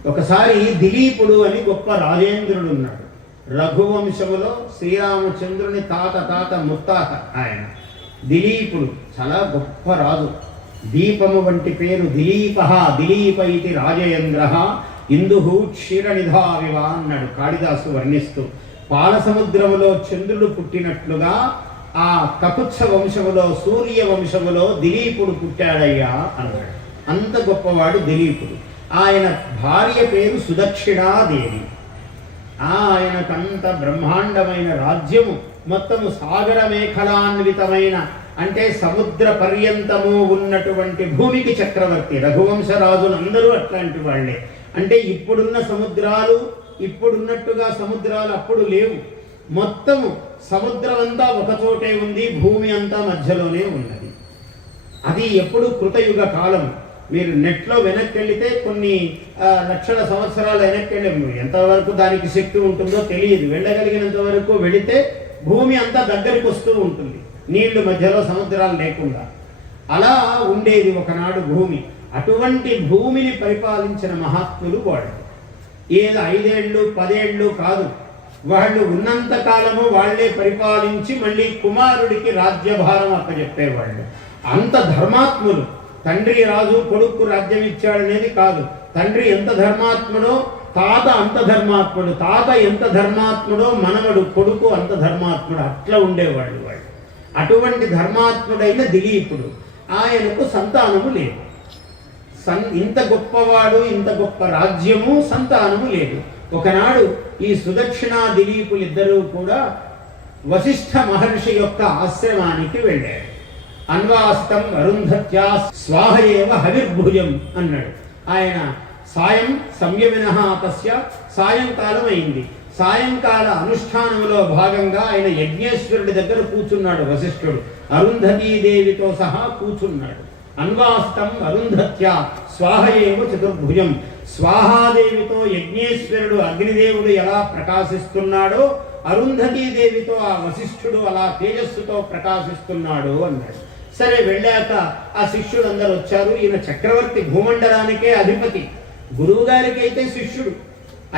ఒకసారి దిలీపుడు అని గొప్ప రాజేంద్రుడు ఉన్నాడు. రఘువంశములో శ్రీరామచంద్రుని తాత ముత్తాత ఆయన దిలీపుడు. చాలా గొప్ప రాజు. దీపము వంటి పేరు దిలీప దిలీప ఇది రాజేంద్ర ఇందుహు క్షీరనిధావివ అన్నాడు కాళిదాసు వర్ణిస్తూ. పాలసముద్రములో చంద్రుడు పుట్టినట్లుగా ఆ కకుత్స వంశములో సూర్య వంశములో దిలీపుడు పుట్టాడయ్యా అన్నాడు. అంత గొప్పవాడు దిలీపుడు. ఆయన భార్య పేరు సుదక్షిణాదేవి. ఆయనకంత బ్రహ్మాండమైన రాజ్యము, మొత్తము సాగర మేఖలాన్వితమైన అంటే సముద్ర పర్యంతము ఉన్నటువంటి భూమికి చక్రవర్తి. రఘువంశ రాజులందరూ అట్లాంటి వాళ్లే. అంటే ఇప్పుడున్న సముద్రాలు ఇప్పుడున్నట్టుగా సముద్రాలు అప్పుడు లేవు. మొత్తము సముద్రం అంతా ఒకచోటే ఉంది, భూమి అంతా మధ్యలోనే ఉన్నది. అది ఎప్పుడు కృతయుగ కాలం. మీరు నెట్లో వెనక్కి వెళితే కొన్ని లక్షల సంవత్సరాలు వెనక్కి వెళ్ళి ఎంతవరకు దానికి శక్తి ఉంటుందో తెలియదు. వెళ్ళగలిగినంత వరకు వెళితే భూమి అంతా దగ్గరికి వస్తూ ఉంటుంది, నీళ్లు మధ్యలో సముద్రాలు లేకుండా. అలా ఉండేది ఒకనాడు భూమి. అటువంటి భూమిని పరిపాలించిన మహాత్ములు వాళ్ళు. ఏదో 5 ఏళ్ళు 10 ఏళ్ళు కాదు, వాళ్ళు ఉన్నంత కాలము వాళ్లే పరిపాలించి మళ్ళీ కుమారుడికి రాజ్యభారం అప్పచెప్పేవాళ్ళు. అంత ధర్మాత్ములు. తండ్రి రాజు కొడుకు రాజ్యం ఇచ్చాడనేది కాదు. తండ్రి ఎంత ధర్మాత్ముడో తాత అంత ధర్మాత్ముడు, తాత ఎంత ధర్మాత్ముడో మనవడు కొడుకు అంత ధర్మాత్ముడు. అట్లా ఉండేవాళ్ళు వాళ్ళు. అటువంటి ధర్మాత్ముడైన దిలీపుడు. ఆయనకు సంతానము లేదు. ఇంత గొప్పవాడు, ఇంత గొప్ప రాజ్యము, సంతానము లేదు. ఒకనాడు ఈ సుదక్షిణా దిలీపులిద్దరూ కూడా వశిష్ఠ మహర్షి యొక్క ఆశ్రమానికి వెళ్ళారు. అన్వాసితం అరుంధత్యా స్వాహయేవ హవిర్భుజం అన్నాడు. ఆయన సాయం సంయమినః తస్య సాయంకాలం అయింది. సాయంకాల అనుష్ఠానంలో భాగంగా ఆయన యజ్ఞేశ్వరుడి దగ్గర కూర్చున్నాడు. వశిష్ఠుడు అరుంధతీదేవితో సహా కూర్చున్నాడు. అన్వాసితం అరుంధత్యా స్వాహయేవ చతుర్భుజం. స్వాహాదేవితో యజ్ఞేశ్వరుడు అగ్నిదేవుడు ఎలా ప్రకాశిస్తున్నాడో అరుంధతీదేవితో ఆ వశిష్ఠుడు అలా తేజస్సుతో ప్రకాశిస్తున్నాడు అన్నాడు. సరే, వెళ్ళాక ఆ శిష్యులందరూ వచ్చారు. ఈయన చక్రవర్తి, భూమండలానికే అధిపతి. గురువు గారికి అయితే శిష్యుడు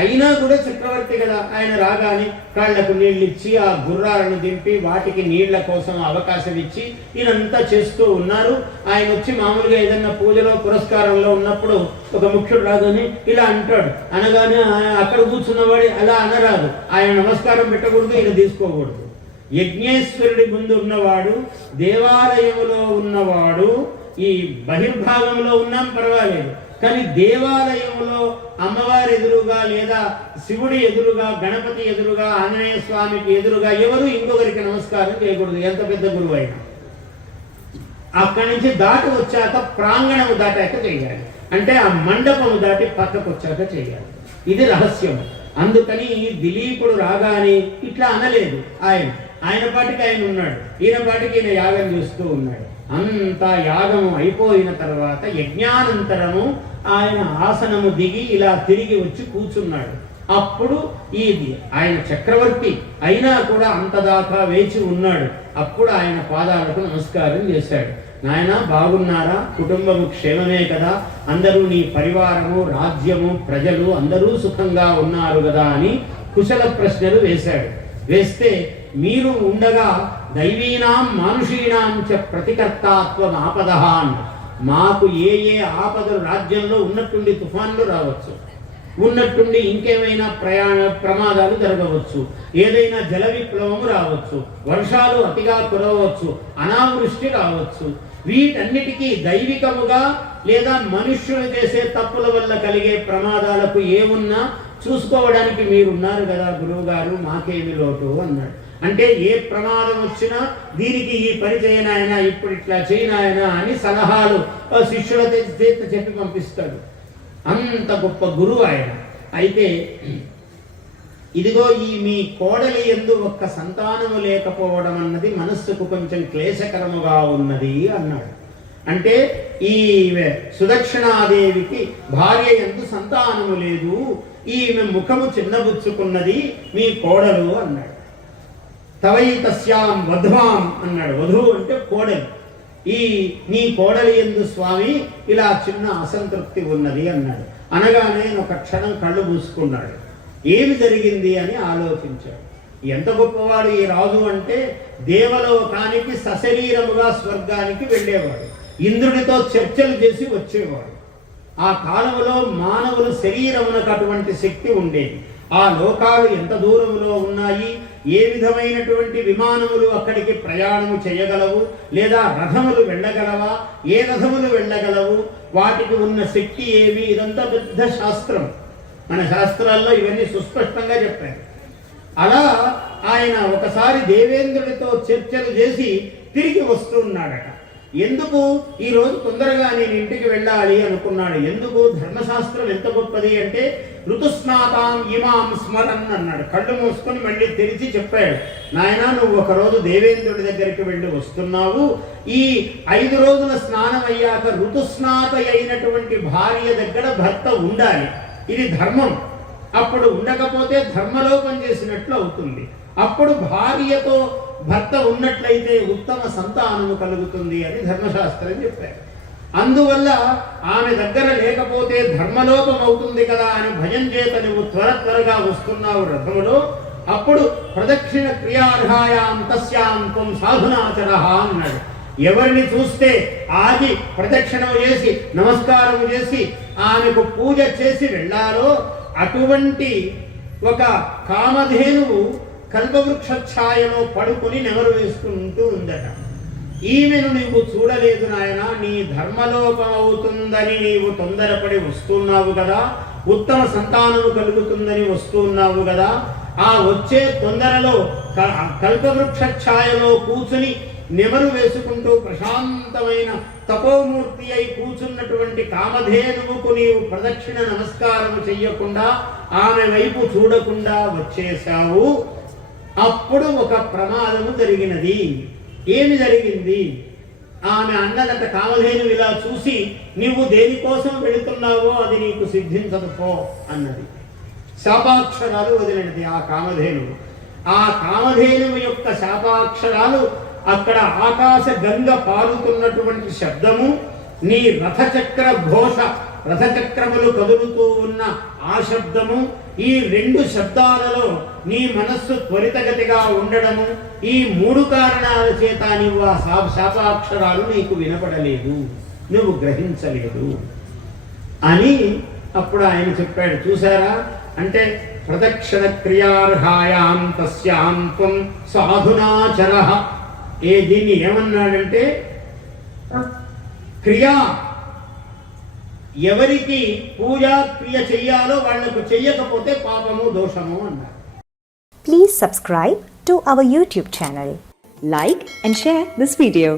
అయినా కూడా చక్రవర్తి కదా. ఆయన రాగానే కాళ్లకు నీళ్ళిచ్చి ఆ గుర్రాలను దింపి వాటికి నీళ్ల కోసం అవకాశం ఇచ్చి ఈయనంతా చేస్తూ ఉన్నారు. ఆయన వచ్చి మామూలుగా ఏదన్నా పూజలో పురస్కారంలో ఉన్నప్పుడు ఒక ముఖ్యుడు రాగానే ఇలా అంటాడు. అనగానే అక్కడ కూర్చున్నవాడు అలా అనరాదు. ఆయన నమస్కారం పెట్టకూడదు, ఈయన తీసుకోకూడదు. యజ్ఞేశ్వరుడి ముందు ఉన్నవాడు, దేవాలయంలో ఉన్నవాడు, ఈ బహిర్భాగంలో ఉన్నాం పర్వాలేదు, కానీ దేవాలయంలో అమ్మవారి ఎదురుగా లేదా శివుడి ఎదురుగా, గణపతి ఎదురుగా, ఆంజనేయ స్వామికి ఎదురుగా ఎవరు ఇంకొకరికి నమస్కారం చేయకూడదు, ఎంత పెద్ద గురువు అయినా. అక్కడి నుంచి దాటి వచ్చాక ప్రాంగణము దాటాక చేయాలి. అంటే ఆ మండపము దాటి పక్కకు వచ్చాక చేయాలి. ఇది రహస్యం. అందుకని దిలీపుడు రాగానే ఇట్లా అనలేదు. ఆయన పాటికి ఆయన ఉన్నాడు, ఈయన పాటికి ఈయన యాగం చేస్తూ ఉన్నాడు. అంతా యాగము అయిపోయిన తర్వాత యజ్ఞానంతరము ఆయన ఆసనము దిగి ఇలా తిరిగి వచ్చి కూర్చున్నాడు. అప్పుడు ఆయన చక్రవర్తి అయినా కూడా అంతదాకా వేచి ఉన్నాడు. అప్పుడు ఆయన పాదాలకు నమస్కారం చేశాడు. నాయన, బాగున్నారా? కుటుంబము క్షేమమే కదా? అందరూ నీ పరివారము, రాజ్యము, ప్రజలు అందరూ సుఖంగా ఉన్నారు కదా అని కుశల ప్రశ్నలు వేశాడు. వేస్తే మీరు ఉండగా దైవీనాం మానుషీణాం చ ప్రతికర్తాత్వం ఆపదః అన్న. మాకు ఏ ఆపదలు రాజ్యంలో ఉన్నట్టుండి తుఫాన్లు రావచ్చు, ఉన్నట్టుండి ఇంకేమైనా ప్రమాదాలు జరగవచ్చు, ఏదైనా జల విప్లవము రావచ్చు, వర్షాలు అతిగా కురవచ్చు, అనావృష్టి రావచ్చు. వీటన్నిటికీ దైవికముగా లేదా మనుష్యులు చేసే తప్పుల వల్ల కలిగే ప్రమాదాలకు ఏమున్నా చూసుకోవడానికి మీరున్నారు కదా గురువు గారు, మాకేమి లోటు అన్నాడు. అంటే ఏ ప్రమాదం వచ్చినా దీనికి ఈ పని చేయనాయన, ఇప్పుడు ఇట్లా చేయనాయన అని సలహాలు శిష్యుల చేత చెప్పి పంపిస్తాడు. అంత గొప్ప గురువు ఆయన. అయితే ఇదిగో మీ కోడలి యందు ఒక్క సంతానము లేకపోవడం అన్నది మనస్సుకు కొంచెం క్లేశకరముగా ఉన్నది అన్నాడు. అంటే ఈ సుదక్షిణాదేవికి భార్య యందు సంతానము లేదు, ఈమె ముఖము చిన్నబుచ్చుకున్నది మీ కోడలు అన్నాడు. తవై తస్యాం వధ్వాం అన్నాడు. వధువు అంటే కోడలు. నీ కోడలి యందు స్వామి ఇలా చిన్న అసంతృప్తి ఉన్నది అన్నాడు. అనగానే ఒక క్షణం కళ్ళు మూసుకున్నాడు. ఏమి జరిగింది అని ఆలోచించాడు. ఎంత గొప్పవాడు ఈ రాజు అంటే, దేవలోకానికి సశరీరముగా స్వర్గానికి వెళ్ళేవాడు, ఇంద్రుడితో చర్చలు చేసి వచ్చేవాడు. ఆ కాలంలో మానవులు శరీరమునకు అటువంటి శక్తి ఉండేది. ఆ లోకాలు ఎంత దూరంలో ఉన్నాయి, ఏ విధమైనటువంటి విమానములు అక్కడికి ప్రయాణము చేయగలవు, లేదా రథములు వెళ్ళగలవా, ఏ రథములు వెళ్ళగలవు, వాటికి ఉన్న శక్తి ఏవి, ఇదంతా పెద్ద శాస్త్రం. మన శాస్త్రాల్లో ఇవన్నీ సుస్పష్టంగా చెప్పారు. అలా ఆయన ఒకసారి దేవేంద్రుడితో చర్చలు చేసి తిరిగి వస్తున్నాడట. ఎందుకు ఈరోజు తొందరగా నేను ఇంటికి వెళ్ళాలి అనుకున్నాడు. ఎందుకు? ధర్మశాస్త్రం ఎంత గొప్పది అంటే, ఋతుస్నాతాం ఇమాం స్మరన్ అన్నాడు. కళ్ళు మూసుకొని మళ్ళీ తెరిచి చెప్పాడు, నాయనా నువ్వు ఒకరోజు దేవేంద్రుడి దగ్గరికి వెళ్ళి వస్తున్నావు, ఈ 5 రోజుల స్నానం అయ్యాక ఋతుస్నాత అయినటువంటి భార్య దగ్గర భర్త ఉండాలి, ఇది ధర్మం. అప్పుడు ఉండకపోతే ధర్మలోపం చేసినట్లు అవుతుంది. అప్పుడు భార్యతో భర్త ఉన్నట్లయితే ఉత్తమ సంతానము కలుగుతుంది అని ధర్మశాస్త్రం చెప్పారు. అందువల్ల ఆమె దగ్గర లేకపోతే ధర్మలోపం అవుతుంది కదా అని భయం చేత నువ్వు త్వరగా వస్తున్నావు రథములో, అప్పుడు ప్రదక్షిణ క్రియార్హాయాం తస్యాం త్వం సాధునాచరః అన్నాడు. ఎవరిని చూస్తే ఆగి ప్రదక్షిణం చేసి నమస్కారం చేసి ఆమెకు పూజ చేసి వెళ్ళారో అటువంటి ఒక కామధేనువు కల్పవృక్ష ఛాయలో పడుకుని నెమరు వేసుకుంటూ ఉందట. ఈమెను నీవు చూడలేదు నాయన, నీ ధర్మలోపం అవుతుందని నీవు తొందరపడి వస్తున్నావు కదా, ఉత్తమ సంతానము కలుగుతుందని వస్తున్నావు కదా, ఆ వచ్చే తొందరలో కల్పవృక్ష ఛాయలో కూర్చుని నెమరు వేసుకుంటూ ప్రశాంతమైన తపోమూర్తి అయి కూర్చున్నటువంటి కామధేనువుకు నీవు ప్రదక్షిణ నమస్కారం చెయ్యకుండా ఆమె వైపు చూడకుండా వచ్చేశావు. అప్పుడు ఒక ప్రమాదము జరిగినది. ఏమి జరిగింది? ఆమె అన్నదట, కామధేను ఇలా చూసి, నీవు దేనికోసం వెళుతున్నావో అది నీకు సిద్ధించదు పో అన్నది. శాపాక్షరాలు వదిలినది ఆ కామధేనువు. ఆ కామధేనువు యొక్క శాపాక్షరాలు అక్కడ ఆకాశ గంగ పారుతున్నటువంటి శబ్దము, నీ రథచక్ర ఘోష, రథచక్రములు కదులుతూ ఉన్న ఆ శబ్దము, ఈ 2 శబ్దాలలో నీ మనస్సు త్వరితగతిగా ఉండడము, ఈ 3 కారణాల చేత నీవు ఆ శాపాక్షరాలు నీకు వినపడలేదు, నువ్వు గ్రహించలేదు అని అప్పుడు ఆయన చెప్పాడు. చూసారా అంటే, ప్రదక్షిణ క్రియార్హాయాం తస్యాం త్వం సాధునాచరః. దీన్ని ఏమన్నాడంటే, క్రియా ఎవరికి పూజా క్రియ చెయ్యాలో వాళ్లకు చెయ్యకపోతే పాపము దోషము అన్నారు. Please subscribe to our YouTube channel. Like and share this video.